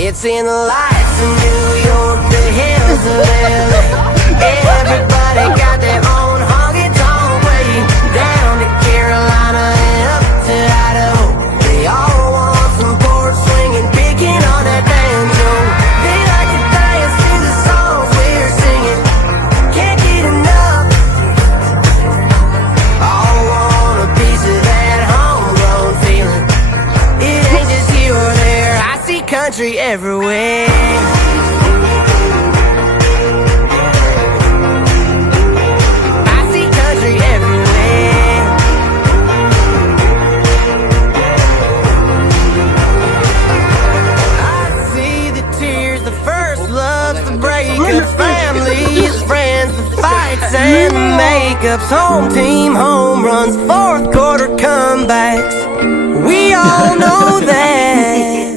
It's in the lights of New York, the hills of LA. Everybody got their own honky-tonk way. Down to Carolina and up to Idaho. They all want some porch swinging, picking on that banjo. They like to dance to the songs we're singing. Can't get enough. All want a piece of that homegrown feeling. It ain't just here or there. I see country everywhere. Families, friends, the fights and the makeups, home team, home runs, fourth quarter comebacks. We all know that.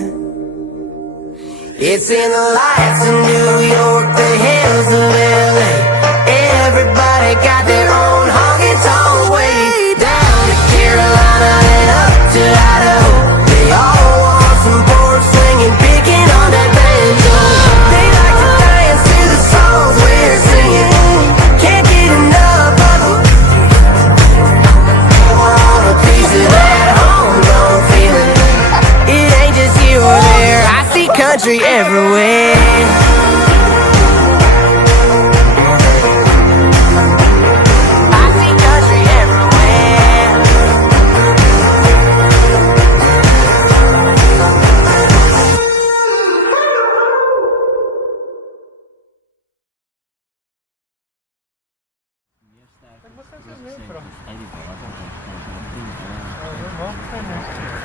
It's in the lights of New York, the hills of LA. Everybody got their own honky-tonk way. Down to Carolina and up to Idaho. They all want some porch swinging, picking on that banjo. They like to dance to the songs we're singing. Can't get enough of them. Want a piece of that homegrown feeling. It ain't just here or there. I see country everywhere. Vamos,